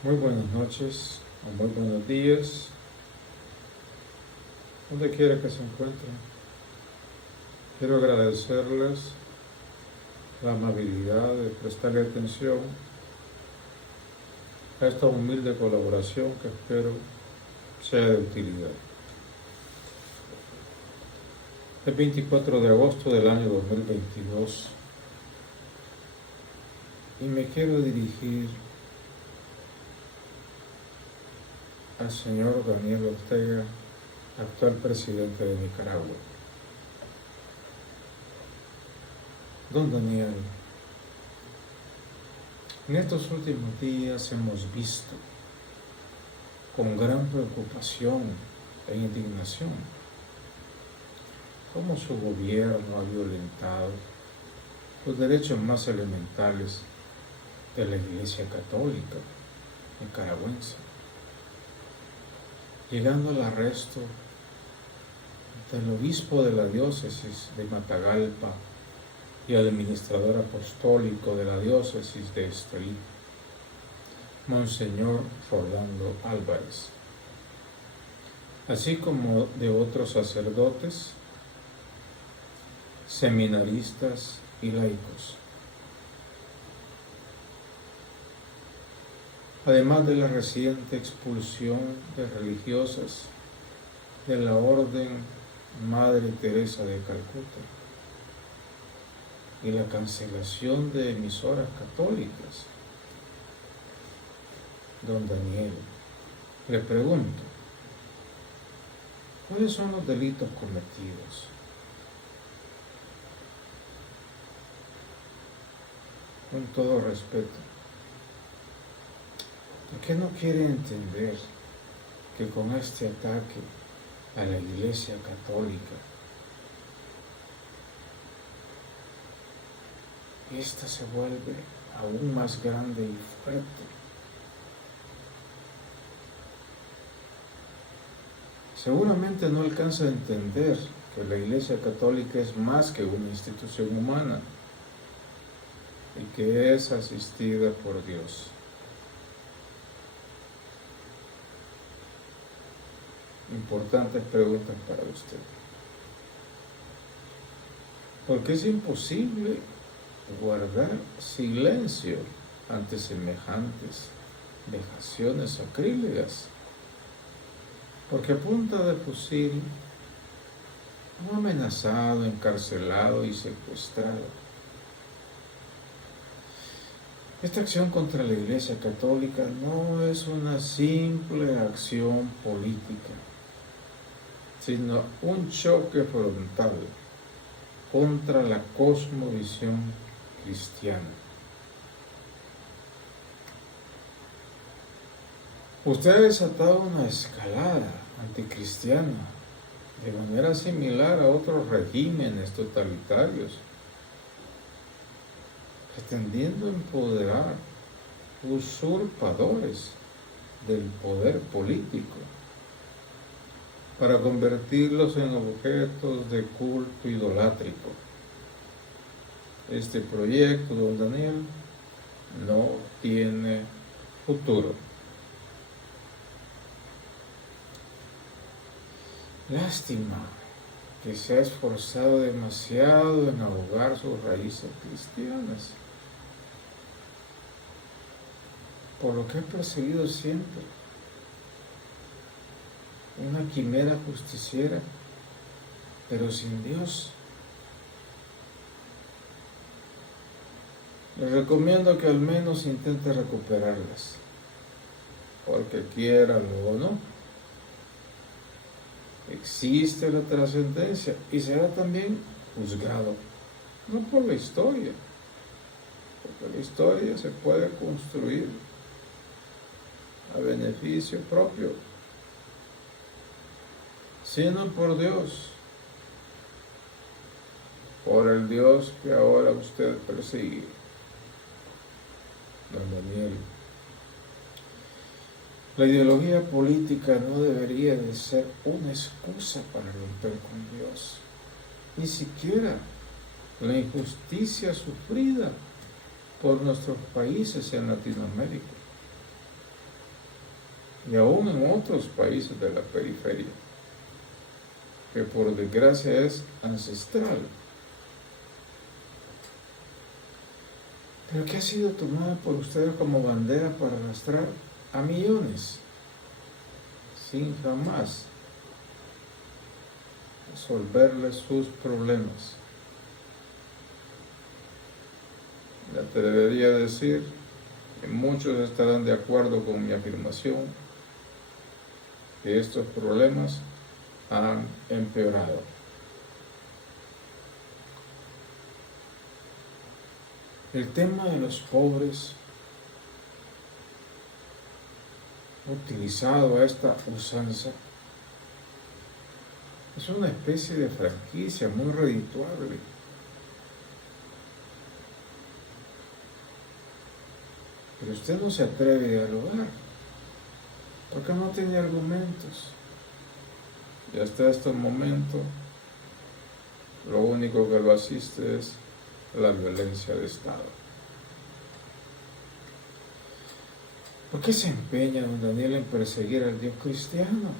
Muy buenas noches o muy buenos días, donde quiera que se encuentren. Quiero agradecerles la amabilidad de prestarle atención a esta humilde colaboración que espero sea de utilidad. El 24 de agosto del año 2022 y me quiero dirigir al señor Daniel Ortega, actual presidente de Nicaragua. Don Daniel, en estos últimos días hemos visto con gran preocupación e indignación cómo su gobierno ha violentado los derechos más elementales de la Iglesia Católica nicaragüense, llegando al arresto del obispo de la diócesis de Matagalpa y al administrador apostólico de la diócesis de Estelí, Monseñor Rolando Álvarez, así como de otros sacerdotes, seminaristas y laicos, además de la reciente expulsión de religiosas de la Orden Madre Teresa de Calcuta y la cancelación de emisoras católicas. Don Daniel, le pregunto, ¿cuáles son los delitos cometidos? Con todo respeto, ¿por qué no quiere entender que con este ataque a la Iglesia Católica, esta se vuelve aún más grande y fuerte? Seguramente no alcanza a entender que la Iglesia Católica es más que una institución humana y que es asistida por Dios. Importantes preguntas para usted. Porque es imposible guardar silencio ante semejantes vejaciones sacrílegas, porque a punta de fusil han amenazado, encarcelado y secuestrado. Esta acción contra la Iglesia Católica no es una simple acción política, sino un choque frontal contra la cosmovisión cristiana. Usted ha desatado una escalada anticristiana de manera similar a otros regímenes totalitarios, pretendiendo empoderar usurpadores del poder político para convertirlos en objetos de culto idolátrico. Este proyecto, don Daniel, no tiene futuro. Lástima que se ha esforzado demasiado en ahogar sus raíces cristianas, por lo que ha perseguido siempre una quimera justiciera, pero sin Dios. Le recomiendo que al menos intente recuperarlas, porque quiéralo o no, existe la trascendencia y será también juzgado, no por la historia, porque la historia se puede construir a beneficio propio, sino por Dios, por el Dios que ahora usted persigue. Don Daniel, la ideología política no debería de ser una excusa para romper con Dios, ni siquiera la injusticia sufrida por nuestros países en Latinoamérica. y aún en otros países de la periferia, que por desgracia es ancestral, pero que ha sido tomada por ustedes como bandera para arrastrar a millones, sin jamás resolverles sus problemas. Me atrevería a decir que muchos estarán de acuerdo con mi afirmación que estos problemas han empeorado. El tema de los pobres ha utilizado esta usanza. Es una especie de franquicia muy redituable. Pero usted no se atreve a dialogar, porque no tiene argumentos. Y hasta este momento, lo único que lo asiste es la violencia de Estado. ¿Por qué se empeña don Daniel en perseguir al Dios cristiano,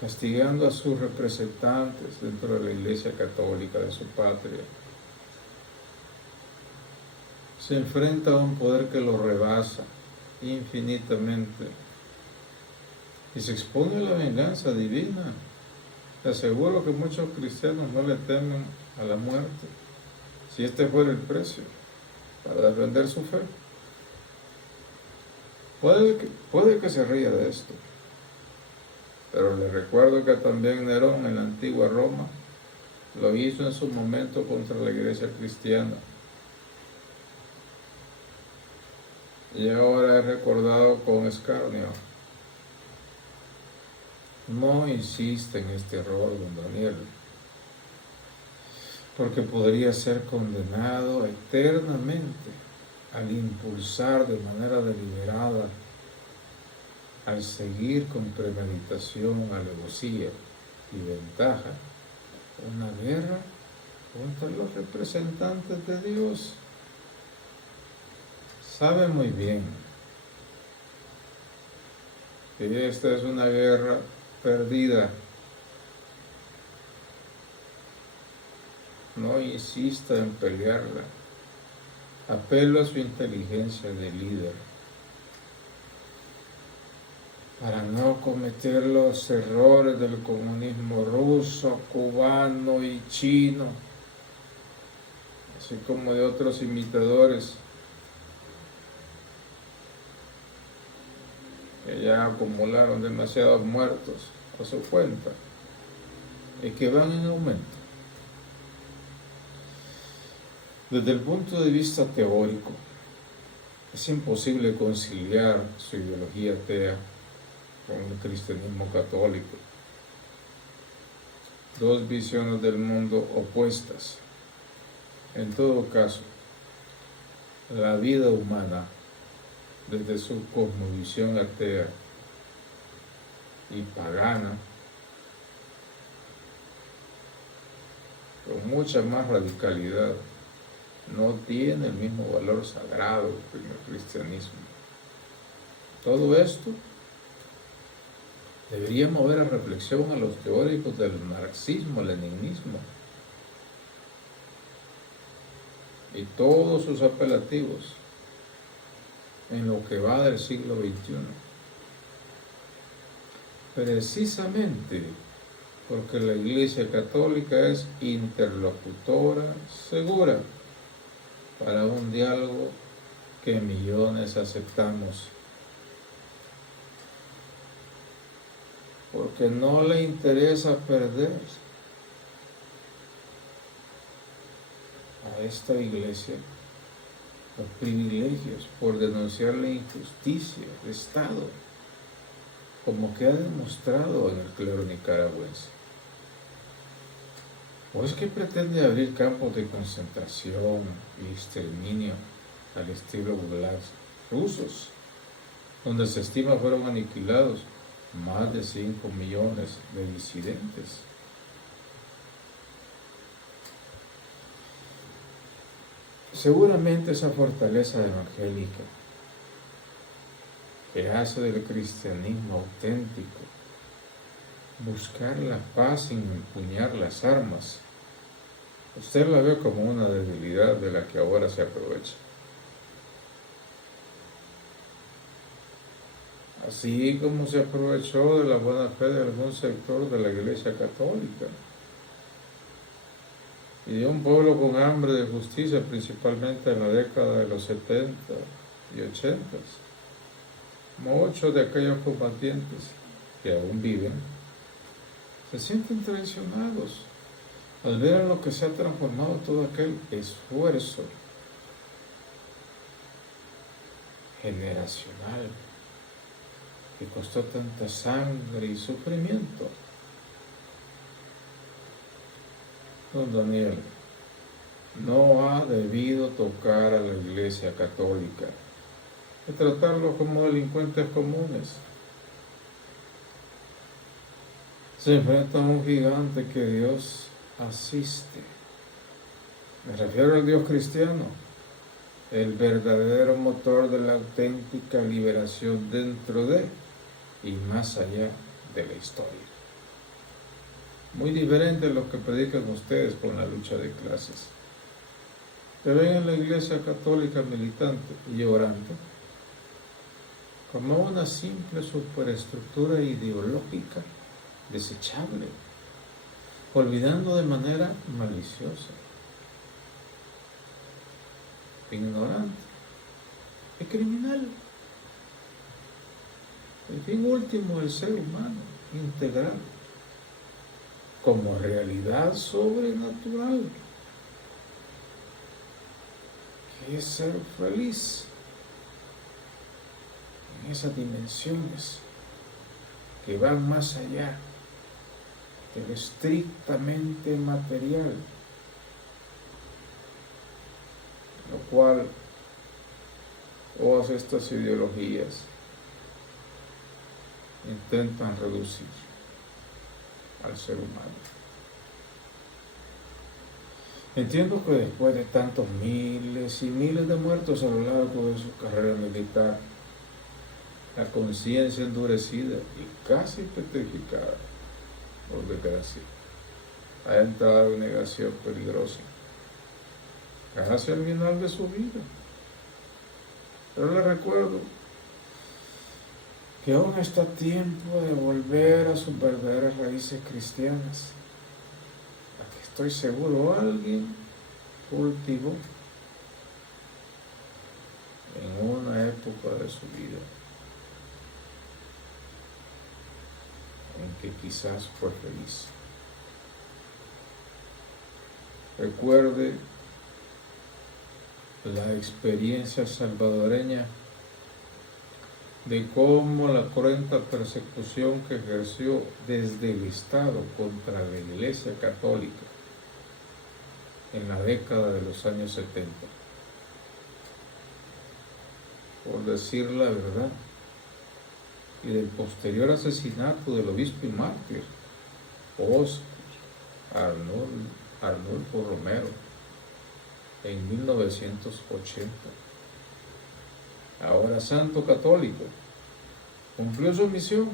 castigando a sus representantes dentro de la Iglesia Católica de su patria? Se enfrenta a un poder que lo rebasa infinitamente y se expone a la venganza divina. Te aseguro que muchos cristianos no le temen a la muerte, si este fuera el precio para defender su fe. Puede que se ría de esto, pero le recuerdo que también Nerón en la antigua Roma lo hizo en su momento contra la iglesia cristiana. Y ahora es recordado con escarnio. No insista en este error, don Daniel, porque podría ser condenado eternamente al impulsar de manera deliberada, al seguir con premeditación, alevosía y ventaja, una guerra contra los representantes de Dios. Sabe muy bien que esta es una guerra perdida. No insista en pelearla. Apelo a su inteligencia de líder para no cometer los errores del comunismo ruso, cubano y chino, así como de otros imitadores que ya acumularon demasiados muertos a su cuenta y que van en aumento. Desde el punto de vista teórico, es imposible conciliar su ideología atea con el cristianismo católico. Dos visiones del mundo opuestas. En todo caso, la vida humana, desde su cosmovisión atea y pagana, con mucha más radicalidad, no tiene el mismo valor sagrado que el cristianismo. Todo esto debería mover a reflexión a los teóricos del marxismo-leninismo y todos sus apelativos en lo que va del siglo XXI. Precisamente porque la Iglesia Católica es interlocutora segura para un diálogo que millones aceptamos, porque no le interesa perder a esta iglesia los privilegios por denunciar la injusticia de Estado, como que ha demostrado en el clero nicaragüense. ¿O es que pretende abrir campos de concentración y exterminio al estilo Gulag rusos, donde se estima fueron aniquilados más de 5 millones de disidentes? Seguramente esa fortaleza evangélica que hace del cristianismo auténtico buscar la paz sin empuñar las armas, usted la ve como una debilidad de la que ahora se aprovecha. Así como se aprovechó de la buena fe de algún sector de la Iglesia Católica y de un pueblo con hambre de justicia, principalmente en la década de los 70 y 80. Muchos de aquellos combatientes que aún viven se sienten traicionados al ver en lo que se ha transformado todo aquel esfuerzo generacional que costó tanta sangre y sufrimiento. Don Daniel no ha debido tocar a la Iglesia Católica y tratarlos como delincuentes comunes. Se enfrenta a un gigante que Dios asiste. Me refiero al Dios cristiano, el verdadero motor de la auténtica liberación dentro de y más allá de la historia. Muy diferente a lo que predican ustedes con la lucha de clases. Te ven en la Iglesia Católica militante y orando como una simple superestructura ideológica desechable, olvidando de manera maliciosa, ignorante y criminal el fin último del ser humano integral como realidad sobrenatural, que es ser feliz en esas dimensiones que van más allá de lo estrictamente material, lo cual todas estas ideologías intentan reducir al ser humano. Entiendo que después de tantos miles y miles de muertos a lo largo de su carrera militar, la conciencia endurecida y casi petrificada, por desgracia, ha entrado en negación peligrosa hacia el final de su vida. Pero le recuerdo que aún está tiempo de volver a sus verdaderas raíces cristianas, a que estoy seguro alguien cultivó en una época de su vida en que quizás fue feliz. Recuerde la experiencia salvadoreña de cómo la cruenta persecución que ejerció desde el Estado contra la Iglesia Católica en la década de los años 70, por decir la verdad, y del posterior asesinato del obispo y mártir Óscar Arnulfo Romero en 1980. Ahora santo católico, cumplió su misión,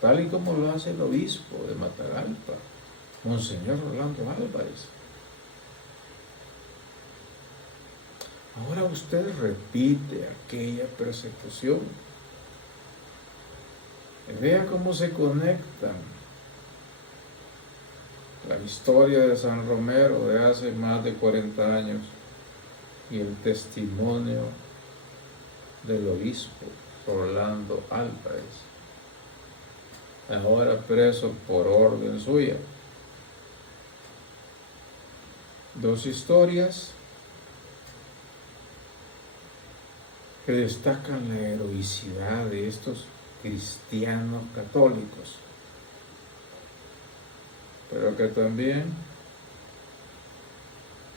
tal y como lo hace el obispo de Matagalpa, Monseñor Rolando Álvarez. Ahora usted repite aquella persecución. Vea cómo se conectan la historia de San Romero de hace más de 40 años y el testimonio del obispo Rolando Álvarez, ahora preso por orden suya. Dos historias que destacan la heroicidad de estos cristianos católicos, pero que también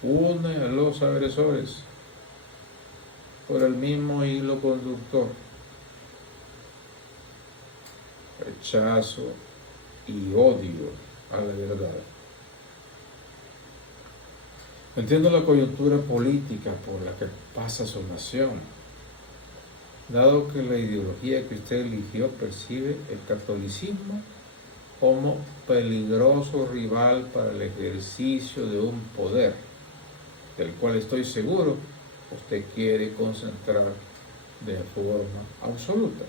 une a los agresores por el mismo hilo conductor: rechazo y odio a la verdad. Entiendo la coyuntura política por la que pasa su nación, dado que la ideología que usted eligió percibe el catolicismo como peligroso rival para el ejercicio de un poder, del cual estoy seguro usted quiere concentrar de forma absoluta.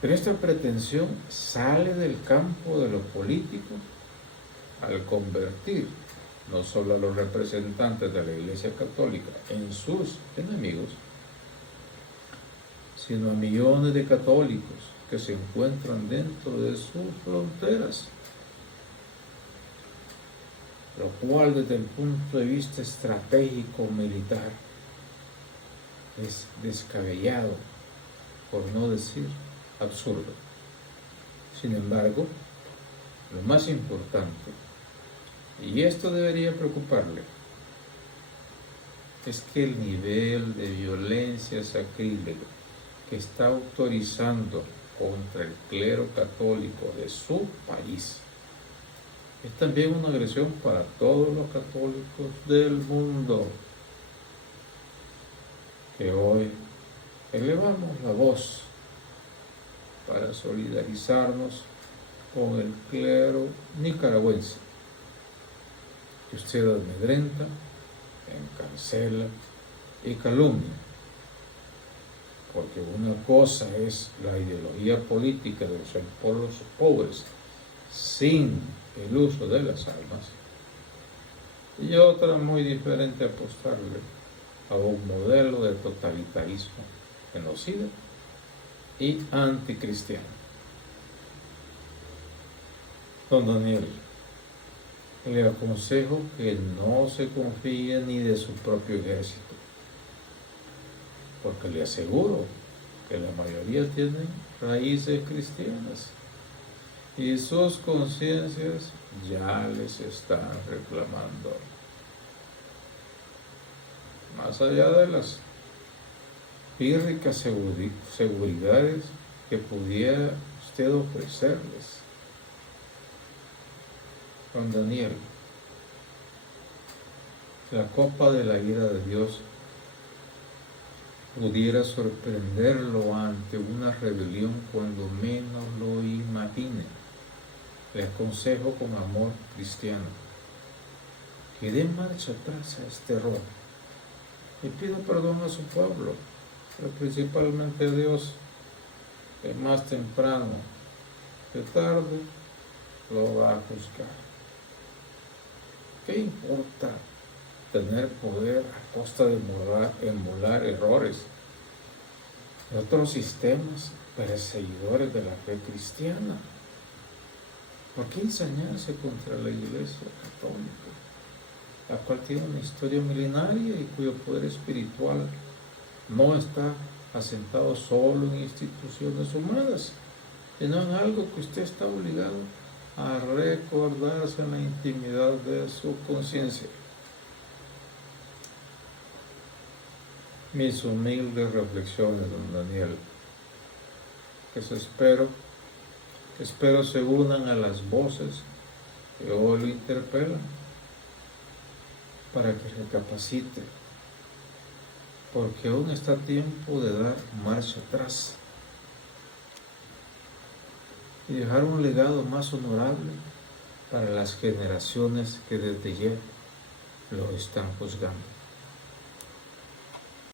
Pero esta pretensión sale del campo de lo político al convertir no solo a los representantes de la Iglesia Católica en sus enemigos, sino a millones de católicos que se encuentran dentro de sus fronteras, lo cual desde el punto de vista estratégico militar es descabellado, por no decir absurdo. Sin embargo, lo más importante, y esto debería preocuparle, es que el nivel de violencia sacrílega que está autorizando contra el clero católico de su país es también una agresión para todos los católicos del mundo, que hoy elevamos la voz para solidarizarnos con el clero nicaragüense, que usted amedrenta, encarcela y calumnia. Porque una cosa es la ideología política de los pueblos pobres sin el uso de las armas, y otra muy diferente, apostarle a un modelo de totalitarismo genocida y anticristiano. Don Daniel, le aconsejo que no se confíe ni de su propio ejército, porque le aseguro que la mayoría tienen raíces cristianas y sus conciencias ya les están reclamando. Más allá de las pírricas seguridades que pudiera usted ofrecerles, don Daniel, la copa de la ira de Dios pudiera sorprenderlo ante una rebelión cuando menos lo imagine. Le aconsejo con amor cristiano que dé marcha atrás a este error y pida perdón a su pueblo, pero principalmente a Dios, que más temprano que tarde lo va a juzgar. ¿Qué importa tener poder a costa de emular errores de otros sistemas perseguidores de la fe cristiana? ¿Por qué ensañarse contra la Iglesia Católica, la cual tiene una historia milenaria y cuyo poder espiritual no está asentado solo en instituciones humanas, sino en algo que usted está obligado a recordarse en la intimidad de su conciencia? Mis humildes reflexiones, don Daniel, que espero se unan a las voces que hoy lo interpelan, para que recapacite, porque aún está tiempo de dar marcha atrás y dejar un legado más honorable para las generaciones que desde ayer lo están juzgando.